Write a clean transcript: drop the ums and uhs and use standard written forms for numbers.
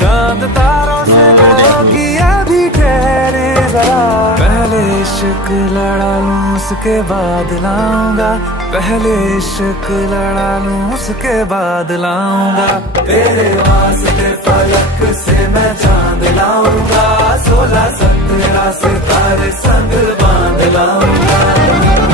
चांद तारों से कहो कि अभी ठहरे जरा। पहले इश्क लड़ा लूं उसके बाद लाऊंगा, पहले इश्क लड़ा लूं उसके बाद लाऊंगा। तेरे वास्ते फलक से मैं चांद लाऊंगा, 16 17 सितारे संग बांध लाऊंगा।